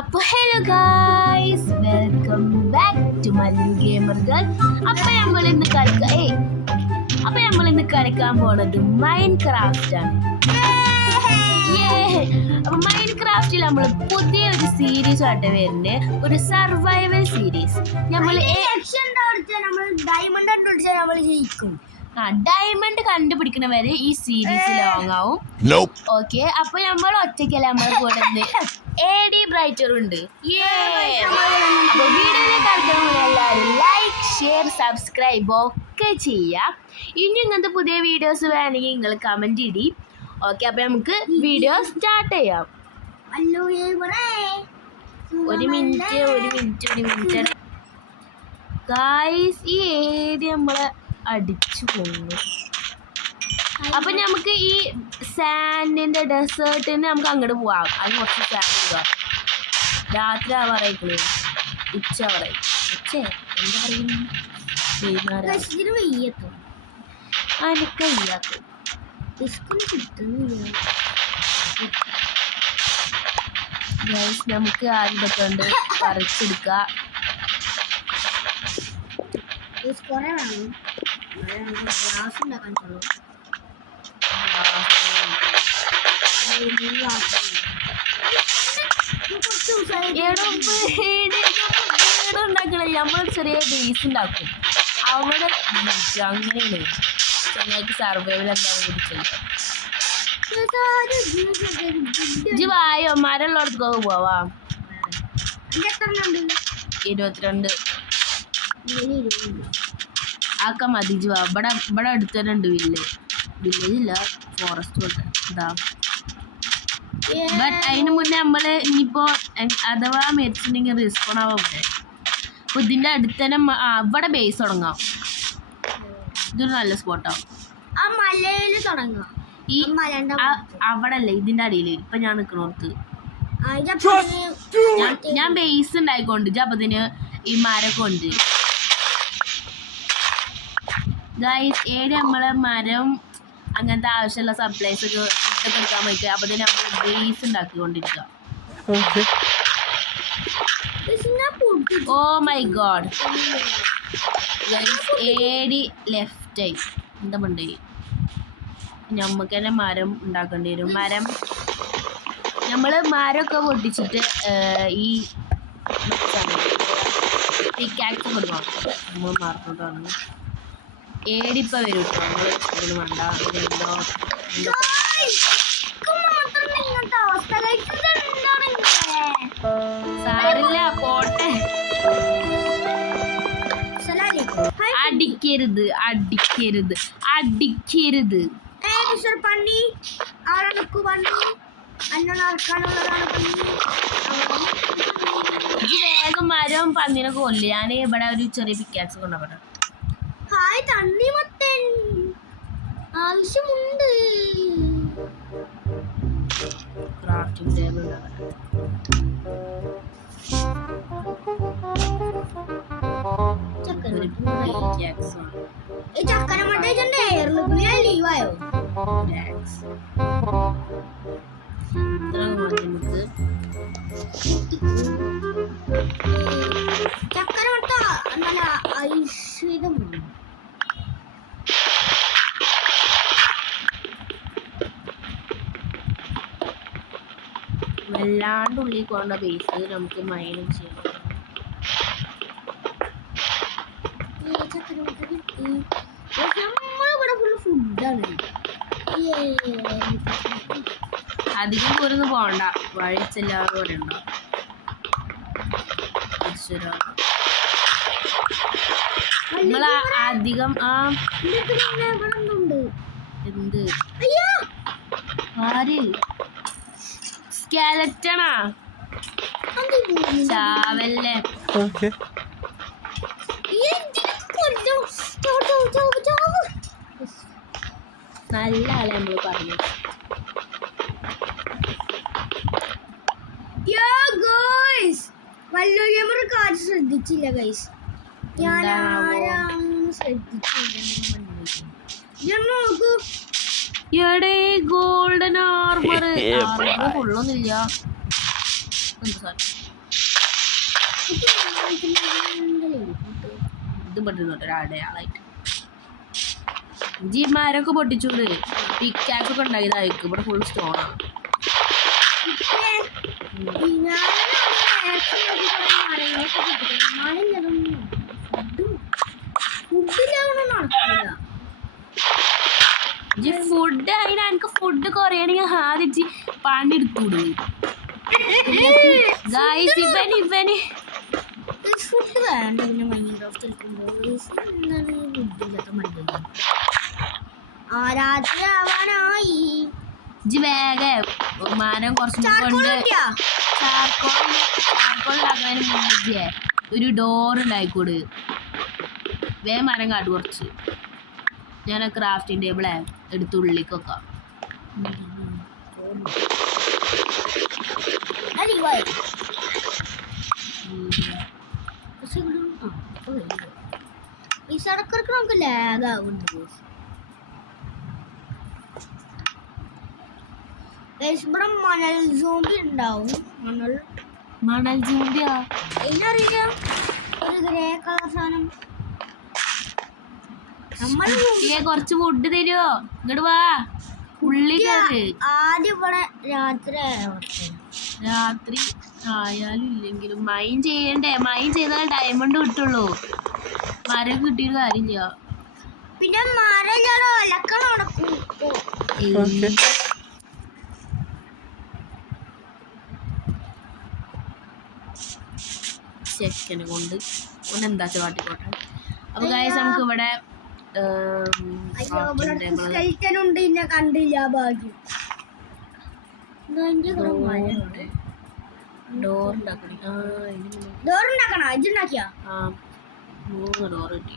അപ്പോൾ hello guys, welcome back to Mallu Gamer Girl. അപ്പോൾ നമ്മൾ ഇന്ന് കളിക്കാൻ പോണത് മൈൻക്രാഫ്റ്റ് ആണ്. അപ്പോൾ മൈൻക്രാഫ്റ്റിൽ നമ്മൾ പുതിയൊരു സീരീസ് ആയിട്ട് വരുന്നത്, ഒരു സർവൈവൽ സീരീസ്. നമ്മൾ ഡയമണ്ട് കണ്ടുപിടിക്കണ വരെ ഈ സീരീസ് ലോങ് ആവും. ഓക്കെ, അപ്പൊ നമ്മൾ ഒറ്റയ്ക്കല്ല, നമ്മളെ കൂടെ AD ബ്രൈറ്റർ ഉണ്ട്. അപ്പൊ വീഡിയോയിലേക്ക് കളിക്കണം, എല്ലാവരും ലൈക്ക്, ഷെയർ, സബ്സ്ക്രൈബ് ഒക്കെ ചെയ്യാം. ഇനി ഇങ്ങനത്തെ പുതിയ വീഡിയോസ് വേണമെങ്കിൽ നിങ്ങൾ കമന്റ് ഇടി. ഓക്കെ, അപ്പൊ നമുക്ക് വീഡിയോ സ്റ്റാർട്ട് ചെയ്യാം. ഒരു മിനിറ്റ് ഗായ്സ്, ഈ AD നമ്മളെ അടിച്ചു പോകുന്നു. അപ്പൊ നമുക്ക് ഈ സാൻഡിന്റെ ഡെസേർട്ടിന് നമുക്ക് അങ്ങോട്ട് പോവാം. അത് കുറച്ച് സാൻഡ് ഇടുക. രാത്രി പറയിക്കണേ, ഉച്ച പറയും. എന്താ പറയുന്നത്, നമുക്ക് ആദ്യമൊക്കെ ഉണ്ട് പറിച്ചെടുക്കുക. ഉണ്ടാക്കണില്ല, നമ്മൾ ചെറിയ ബേസ് ഉണ്ടാക്കും. അവിടെ അങ്ങനെയാണ് ചെങ്ങായിക്ക് സർവൈവൽ എന്താണെന്ന് പിടിച്ചത്. വായോ, മരമുള്ളടത്തൊക്കെ പോവാ. 22 ആക്ക മതി. ഇവിടെ അടുത്ത് തന്നെ ഉണ്ട് വില്ലേജ് ഇല്ല, ഫോറസ്റ്റ് പോലത്തെ ഇതാ. ബട്ട് അതിന് മുന്നേ നമ്മള് ഇനിയിപ്പോ അഥവാ മരിച്ചിട്ടുണ്ടെങ്കിൽ റിസ്ക് ആവാം ഇവിടെ. അപ്പൊ ഇതിന്റെ അടുത്ത് തന്നെ ഇവിടെ ബേസ് തുടങ്ങാം. ഇതൊരു നല്ല സ്പോട്ടാവും. ഈ അവിടെ അല്ലേ, ഇതിന്റെ അടിയില് ഇപ്പൊ ഞാൻ നിക്കണോർത്ത് ഞാൻ ബേസ് ഉണ്ടായിക്കൊണ്ട് അപ്പത്തിന് ഈ മരമൊക്കെ ഉണ്ട്. ഗൈസ്, നമ്മളെ മരം അങ്ങനത്തെ ആവശ്യമുള്ള സപ്ലൈസ് ഒക്കെ ഫുഡൊക്കെ എടുക്കാൻ പറ്റുക. അപ്പൊ തന്നെ നമ്മൾ ബേസ് ഉണ്ടാക്കിക്കൊണ്ടിരിക്കുക. Oh my god guys, AD left ആയി. എന്താ പണ്ടേ നമുക്ക് തന്നെ മരം ഉണ്ടാക്കേണ്ടി വരും. നമ്മൾ മരമൊക്കെ പൊട്ടിച്ചിട്ട് ഈ പിക്കാക്സ് കൊടുക്കണം. നമ്മൾ മറന്നിട്ടാണ്. AD ഇപ്പൊ വരും കേട്ടോ. നമ്മൾ വേണ്ട സാറില്ല, പോട്ടെ. അടിക്കരുത്. വേഗം മരം പന്നിനെ കൊല്ലി. ഞാൻ ഇവിടെ ഒരു ചെറിയ പിക്കാക്സ് കൊണ്ടുപോകട്ടെ. ആവശ്യമുണ്ട്. ക്രാഫ്റ്റിംഗ് ടേബിൾ ചക്കരമട്ട നല്ല ഐശ്വര്യമാണ്. വല്ലാണ്ട് ഉള്ളിൽ കൊണ്ട ബേസ് നമുക്ക് മൈനും ചെയ്യാം. ഫുഡാണ്. അധികം ദൂരം പോകണ്ട, വഴിച്ചെല്ലാതെ പറയണ്ട. നമ്മൾ അധികം എന്ത് ആര് സ്കെലറ്റണാ ചാവല്ലേ. നല്ല ആളെ നമ്മൾ പറഞ്ഞു. ശ്രദ്ധിച്ചില്ല ഗൈസ്, ഞാൻ ശ്രദ്ധിച്ചില്ല. ഗോൾഡൻ ആർമർ ഫുള്ളൊന്നുമില്ല. ഇത് പറ്റുന്നുണ്ട് ഒരടയാളായിട്ട്. ജിമാരൊക്കെ പൊട്ടിച്ചോണ്ട് പിക്കാക്കൊക്കെ ഉണ്ടായതായിരിക്കും. ഇവിടെ ഫുൾ സ്റ്റോണാണ്. ഫുഡ് അതിന് എനിക്ക് ഫുഡ് കുറയണെങ്കിൽ ആദ്യം പണി എടുത്തൂടെ ഇവന് ഫുഡ് വേണ്ട. പിന്നെ മൈൻക്രാഫ്റ്റ് രാത്രി ആവാനായി. വേഗം മാനം കുറച്ചും കൊണ്ട് ചാർക്കോളിലാക്കുന്നതിന് മുന്നേ ഒരു ഡോർ ഉണ്ടായിക്കോട്. വേഗം മരം കാട്ട് കുറച്ച്. ഞാൻ ക്രാഫ്റ്റിംഗ് ടേബിളെ എടുത്ത് ഉള്ളിക്കൊക്കെ ഈ സടക്കിടക്ക് നമുക്ക് ലാഗ് ആവുന്നുണ്ട്. ഇവിടെ മണൽ സോംബി ഉണ്ടാവും. മണൽ സോംബിയാ അതിനറിയാം. ഒരു ഗ്രേ കളർ സാധനം. കുറച്ച് ഫുഡ് തരുമോ? ഇങ്ങോട്ട് വാ. ഉള്ളി ആദ്യം ഇവിടെ രാത്രി ആയാലും ഇല്ലെങ്കിലും മൈൻ ചെയ്യണ്ടേ? മൈൻ ചെയ്താൽ ഡയമണ്ട് കിട്ടുള്ളൂ. മരം കിട്ടിയൊരു കാര്യമില്ല. പിന്നെ മരം നടക്കും. ചെക്കനെ കൊണ്ട് എന്താ കാട്ടിക്കോട്ടെ. അപ്പൊ ഗൈസ് നമുക്ക് ഇവിടെ കണ്ടില്ല. ഭാഗ്യം. ഡോറുണ്ടാക്കണോ? ഇതുണ്ടാക്കിയാ 3 ഡോർ കിട്ടി.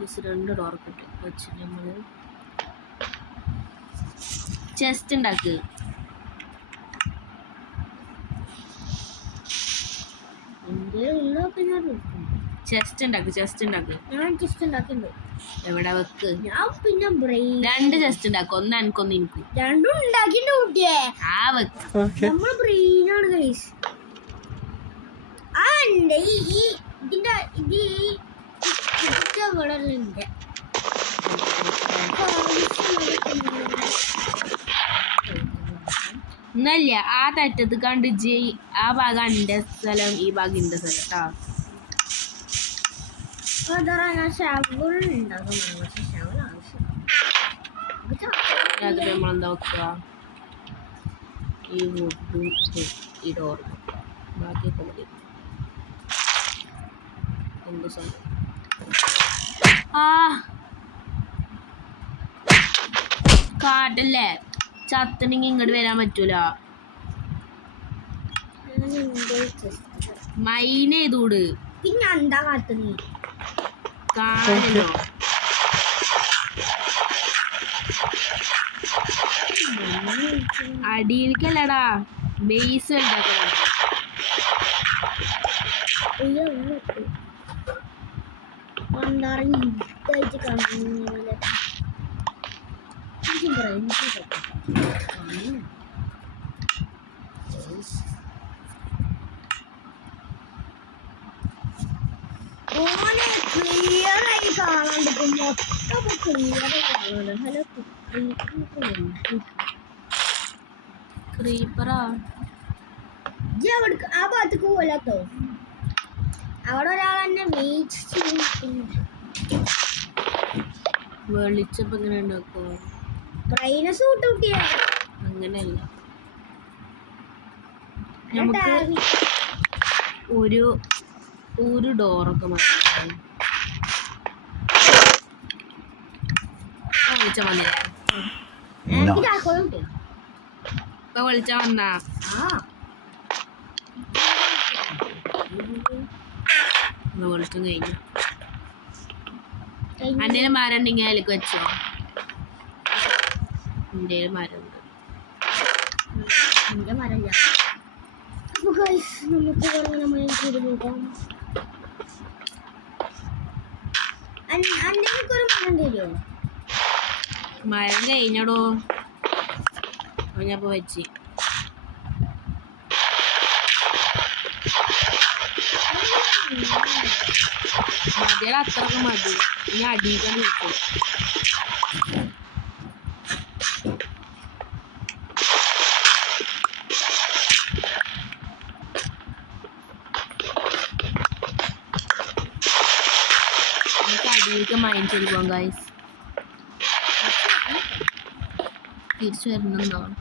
ജസ്റ്റ് 2 ഡോർ കിട്ടി. വെച്ച് നമ്മള് ചെസ്റ്റ് ഉണ്ടാക്ക്. ചെസ്റ്റ് ഉണ്ടാക്ക്. എവിടെ വെക്ക്? ഞാൻ പിന്നെ 2 ചെസ്റ്റ് ഉണ്ടാക്കും. ഒന്ന് എനിക്കൊന്ന് എനിക്ക്. രണ്ടും ഉണ്ടാക്കിണ്ട് കുട്ടിയെ. ആ വെക്ക്. നമ്മൾ ബ്രെയിനാണ് ഗൈസ്. ആ ഉണ്ട് ഇതിന്റെ ഇവിടെ ഉണ്ട്. ഒന്നല്ല ആ തറ്റത്ത് കണ്ട് ആ ഭാഗം എൻ്റെ സ്ഥലം, ഈ ഭാഗം എൻ്റെ സ്ഥലം കേട്ടോ. നമ്മളെന്താ വെക്കുക? ഈ വുഡും ഈ ഡോറും ബാക്കിയൊക്കെ മതി. എന്ത് സ്ഥലം കാട്ടല്ലേ? ചത്തണെങ്കിൽ ഇങ്ങോട്ട് വരാൻ പറ്റൂല. മൈൻ ചെയ്തൂട്. പിന്നെ എന്താ കാട്ടുന്നീ? കാണല്ലോ. അടിയിലേക്കല്ലടാ, ബേസ് ഉണ്ടാക്കണം. ക്ലിയറായി കാണാൻ പറ്റും. മൊത്തം ക്ലിയറായി കാണാൻ. ഹലോ ക്രീപ്പറാ. ആ ഭാഗത്തേക്ക് പോലോ. അവിടെ ഒരാൾ തന്നെ വെളിച്ചപ്പം എങ്ങനെ ഉണ്ടാക്കുവോ? ബ്രൈനസ് കൂട്ടി കുട്ടിയാ. അങ്ങനെയല്ല, നമുക്ക് ഒരു ഡോറൊക്കെ മതി. വെളിച്ചം വന്നില്ല. ഇപ്പൊ വെളിച്ചം വന്നാ വെളിച്ചം കഴിഞ്ഞു. എൻ്റെ മരം ഉണ്ടെങ്കിൽ അതിലേക്ക് വെച്ചോ. എൻ്റെ മരമുണ്ട്. എന്റെ മരല്ല. നമുക്ക് ചെയ്ത് നോക്കാം. ഒരു മരം തരുമോ? മരം കഴിഞ്ഞടോ ഞാനിപ്പോ വെച്ച് മതിയുടെ അത്രയൊക്കെ മതി ഇനി അടിയിക്കാൻ നിൽക്കും നമുക്ക് അടിയിലേക്ക് മൈൻഡ് ചെയ്ത് പോകാം ഗൈസ് തിരിച്ചു വരണമെന്നാണ്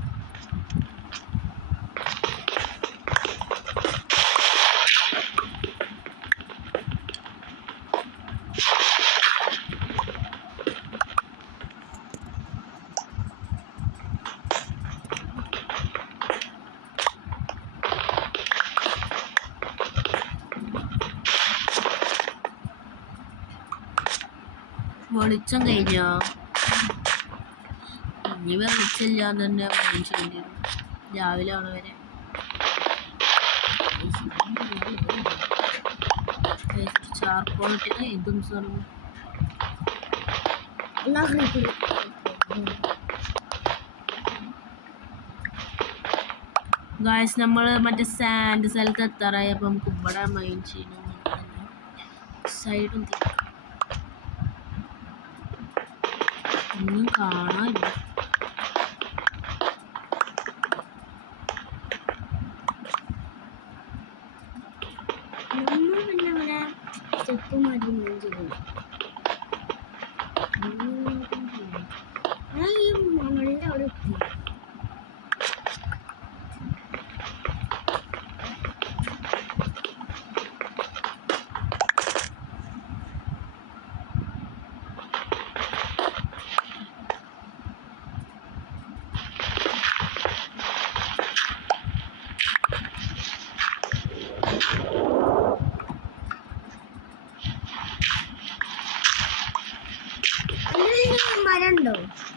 വെളിച്ചം കഴിഞ്ഞോ ഇനി വെളിച്ചില്ലാന്ന് തന്നെ ചെയ്യേണ്ടി വരും രാവിലെ ആണ് വരെ ചാർക്കോളിട്ട് ഇതും സാധനം ഗായ്സ് നമ്മൾ മറ്റേ സാൻഡ് സ്ഥലത്ത് എത്താറായി അപ്പം നമുക്ക് ഇവിടെ മൈൻഡ് ചെയ്യണം സൈഡും ഒന്നും കാണാനില്ല സ്റ്റെപ്പ് മാറ്റി ഈ മണലിൻ്റെ അവിടെ എത്തി മരണ്ടോ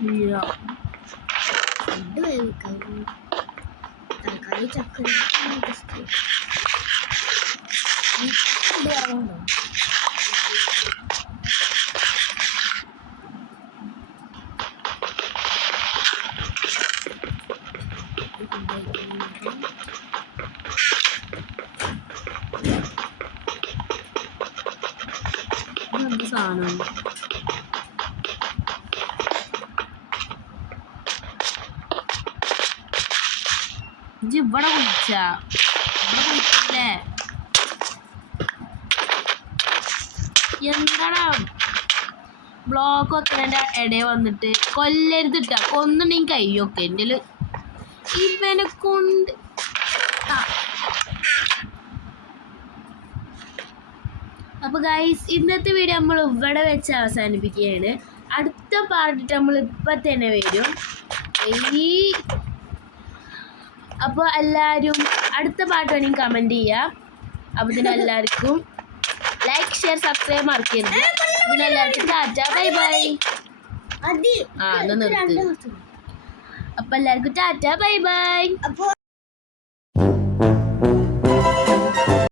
ഇല്ല ഫുഡ് വേവിക്കാൻ തൽക്കാലം ചക്കര ഉണ്ടോ എന്ത് സാധനം ഇവിടെ കുളിച്ചല്ലേ എന്താണ് ബ്ലോക്ക് വെക്കുന്നതിൻ്റെ ഇടയിൽ വന്നിട്ട് കൊല്ലരുതിട്ട കൊന്നുണ്ടെങ്കിൽ കയ്യൊക്കെ എൻ്റെ ഇവനെ കൊണ്ട് അപ്പോൾ ഗൈസ് ഇന്നത്തെ വീഡിയോ നമ്മൾ ഇവിടെ വെച്ച് അവസാനിപ്പിക്കുകയാണ് അടുത്ത പാർട്ടിട്ട് നമ്മൾ ഇപ്പം തന്നെ വരും അപ്പോൾ എല്ലാവരും അടുത്ത പാട്ട് വേണമെങ്കിൽ കമൻറ്റ് ചെയ്യുക അപ്പോൾ ഇതിനെല്ലാവർക്കും ലൈക്ക് ഷെയർ സബ്സ്ക്രൈബ് മറക്കരുത് ഇതിനെല്ലാവർക്കും ടാറ്റ ബൈ ബൈ എന്നാ നിർത്ത് അപ്പോൾ എല്ലാവർക്കും ടാറ്റ ബൈ ബൈ.